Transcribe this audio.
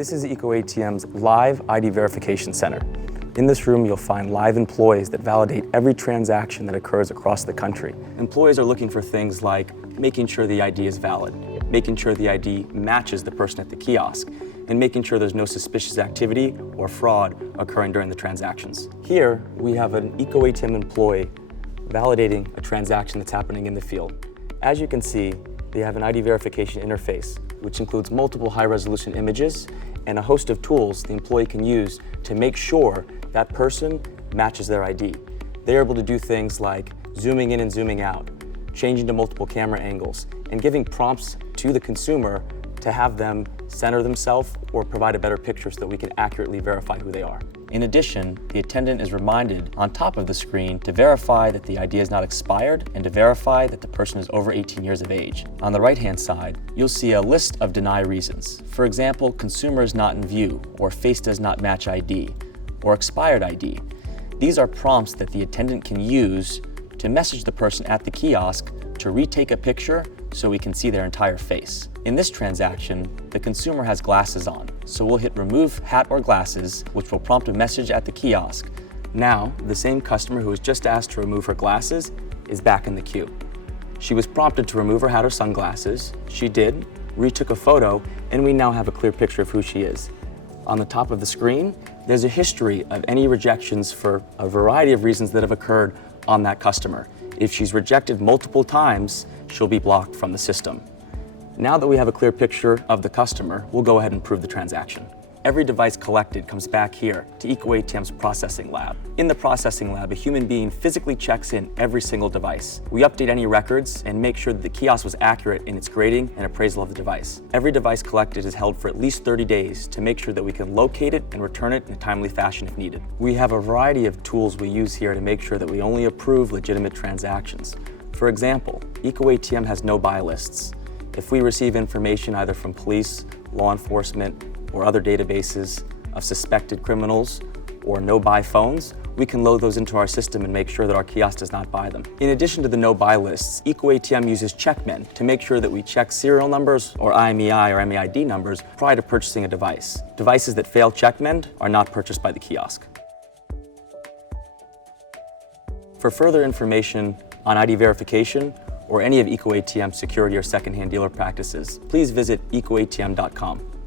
This is ecoATM's live ID verification center. In this room, you'll find live employees that validate every transaction that occurs across the country. Employees are looking for things like making sure the ID is valid, making sure the ID matches the person at the kiosk, and making sure there's no suspicious activity or fraud occurring during the transactions. Here, we have an ecoATM employee validating a transaction that's happening in the field. As you can see, they have an ID verification interface, which includes multiple high-resolution images and a host of tools the employee can use to make sure that person matches their ID. They're able to do things like zooming in and zooming out, changing to multiple camera angles, and giving prompts to the consumer to have them center themselves or provide a better picture so that we can accurately verify who they are. In addition, the attendant is reminded on top of the screen to verify that the ID is not expired and to verify that the person is over 18 years of age. On the right-hand side, you'll see a list of deny reasons. For example, consumer is not in view, or face does not match ID, or expired ID. These are prompts that the attendant can use to message the person at the kiosk to retake a picture so we can see their entire face. In this transaction, the consumer has glasses on, so we'll hit remove hat or glasses, which will prompt a message at the kiosk. Now, the same customer who was just asked to remove her glasses is back in the queue. She was prompted to remove her hat or sunglasses. She did, retook a photo, and we now have a clear picture of who she is. On the top of the screen, there's a history of any rejections for a variety of reasons that have occurred on that customer. If she's rejected multiple times, she'll be blocked from the system. Now that we have a clear picture of the customer, we'll go ahead and prove the transaction. Every device collected comes back here to ecoATM's processing lab. In the processing lab, a human being physically checks in every single device. We update any records and make sure that the kiosk was accurate in its grading and appraisal of the device. Every device collected is held for at least 30 days to make sure that we can locate it and return it in a timely fashion if needed. We have a variety of tools we use here to make sure that we only approve legitimate transactions. For example, ecoATM has no-buy lists. If we receive information either from police, law enforcement, or other databases of suspected criminals or no-buy phones, we can load those into our system and make sure that our kiosk does not buy them. In addition to the no-buy lists, ecoATM uses checkmen to make sure that we check serial numbers or IMEI or MEID numbers prior to purchasing a device. Devices that fail checkmen are not purchased by the kiosk. For further information on ID verification or any of ecoATM's security or secondhand dealer practices, please visit ecoatm.com.